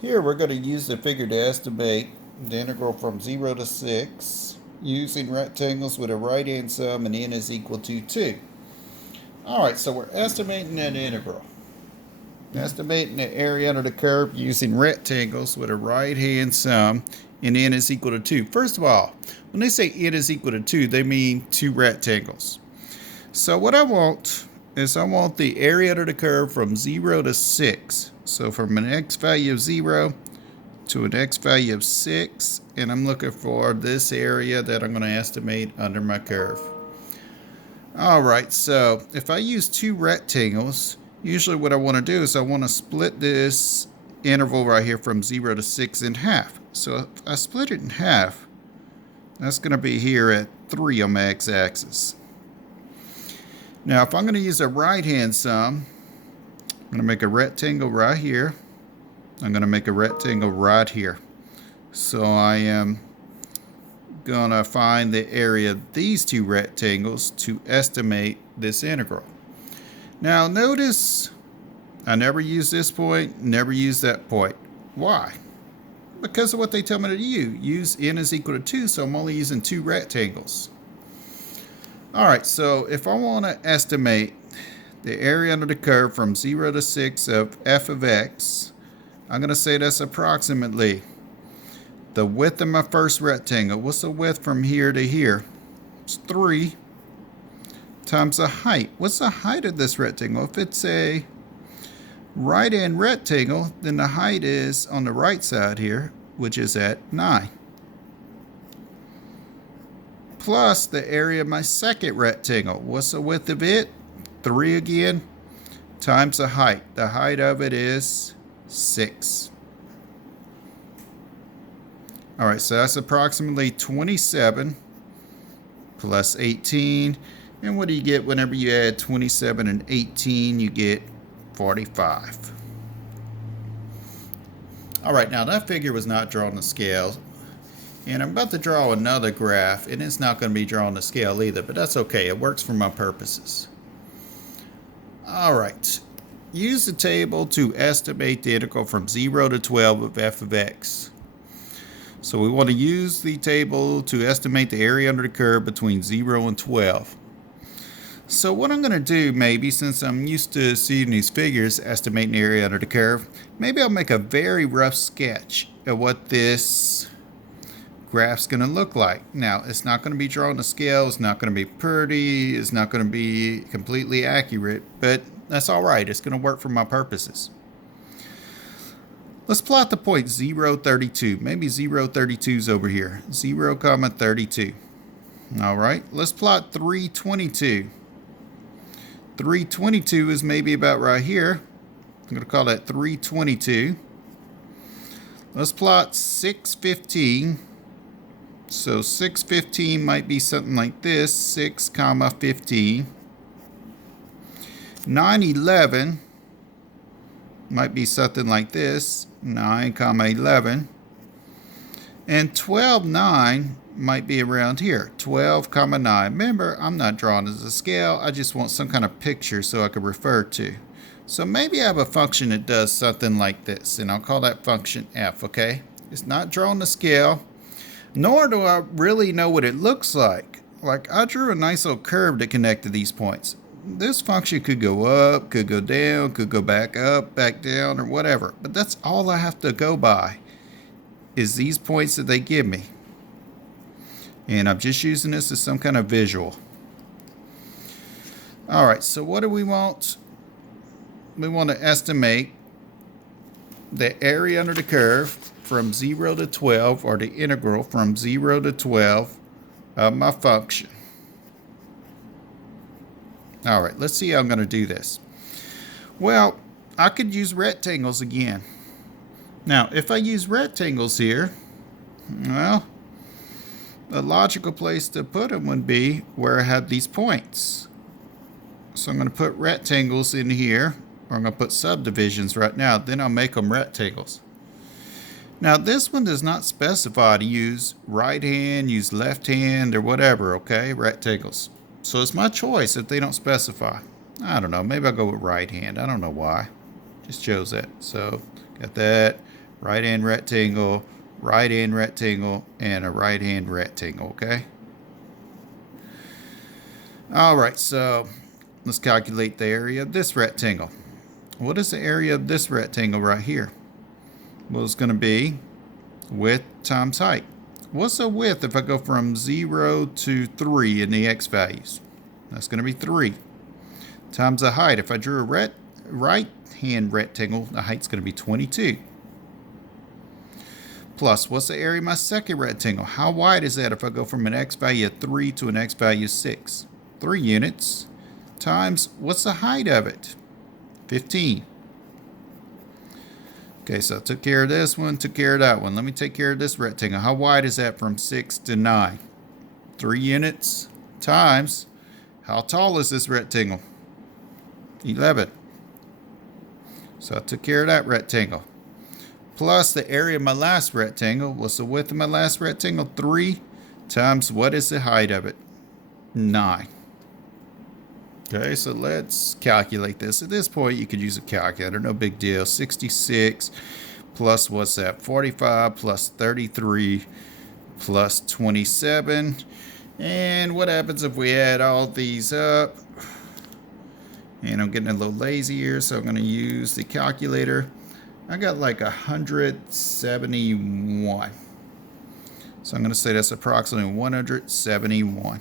Here we're going to use the figure to estimate the integral from 0 to 6 using rectangles with a right-hand sum and n is equal to 2. Alright, so we're estimating that integral. Estimating the area under the curve using rectangles with a right-hand sum and n is equal to 2. First of all, when they say n is equal to 2, they mean two rectangles. So what I want is I want the area under the curve from 0 to 6. So from an x value of 0 to an x value of 6, and I'm looking for this area that I'm going to estimate under my curve. Alright, so if I use two rectangles, usually what I want to do is I want to split this interval right here from 0 to 6 in half. So if I split it in half, that's going to be here at 3 on my x-axis. Now if I'm going to use a right-hand sum, I'm going to make a rectangle right here. I'm going to make a rectangle right here. So I am going to find the area of these two rectangles to estimate this integral. Now notice I never use this point, never use that point. Why? Because of what they tell me to do. Use n is equal to 2, so I'm only using two rectangles. Alright, so if I want to estimate the area under the curve from 0 to 6 of f of x, I'm going to say that's approximately the width of my first rectangle. What's the width from here to here? It's 3 times the height. What's the height of this rectangle? If it's a right-hand rectangle, then the height is on the right side here, which is at 9. Plus the area of my second rectangle. What's the width of it? 3 again, times the height. The height of it is 6. Alright, so that's approximately 27 plus 18. And what do you get whenever you add 27 and 18? You get 45. Alright, now that figure was not drawn to scale. And I'm about to draw another graph, and it's not going to be drawn to scale either, but that's okay. It works for my purposes. Alright, use the table to estimate the integral from 0 to 12 of f of x. So we want to use the table to estimate the area under the curve between 0 and 12. So what I'm going to do, maybe, since I'm used to seeing these figures estimating the area under the curve, maybe I'll make a very rough sketch of what this graph's going to look like. Now, it's not going to be drawn to scale, it's not going to be pretty, it's not going to be completely accurate, but that's alright, it's going to work for my purposes. Let's plot the point 0, 32. Maybe 0, 32 is over here. 0, 32. Alright, let's plot 322. 322 is maybe about right here. I'm going to call that 322. Let's plot 615. So 615 might be something like this. 6, 15. 911 might be something like this. 9, 11. And 12, 9 might be around here. 12, 9. Remember, I'm not drawing as a scale. I just want some kind of picture so I can refer to. So maybe I have a function that does something like this, and I'll call that function f, okay? It's not drawn to scale, nor do I really know what it looks like. Like, I drew a nice little curve that connected these points. This function could go up, could go down, could go back up, back down, or whatever. But that's all I have to go by, is these points that they give me. And I'm just using this as some kind of visual. Alright, so what do we want? We want to estimate the area under the curve from 0 to 12, or the integral from 0 to 12 of my function. Alright, let's see how I'm going to do this. Well, I could use rectangles again. Now, if I use rectangles here, well, a logical place to put them would be where I have these points. So I'm going to put rectangles in here, or I'm going to put subdivisions right now, then I'll make them rectangles. Now this one does not specify to use right hand, use left hand, or whatever, okay? Rectangles. So it's my choice if they don't specify. I don't know, maybe I'll go with right hand. I don't know why. Just chose that. So got that. right-hand rectangle, right-hand rectangle, and a right-hand rectangle, okay? All right, so let's calculate the area of this rectangle. What is the area of this rectangle right here? Well, it's going to be width times height. What's the width if I go from 0 to 3 in the x values? That's going to be 3. Times the height. If I drew a right-hand rectangle, the height's going to be 22. Plus, what's the area of my second rectangle? How wide is that if I go from an x value of 3 to an x value of 6? 3 units. Times, what's the height of it? 15. Okay, so I took care of this one, took care of that one. Let me take care of this rectangle. How wide is that from 6 to 9? 3 units times, how tall is this rectangle? 11. So I took care of that rectangle. Plus the area of my last rectangle. What's the width of my last rectangle? 3 times what is the height of it? 9. Okay, so let's calculate this. At this point, you could use a calculator, no big deal. 66 plus what's that? 45 plus 33 plus 27. And what happens if we add all these up? And I'm getting a little lazy here, so I'm going to use the calculator. I got like 171. So I'm going to say that's approximately 171.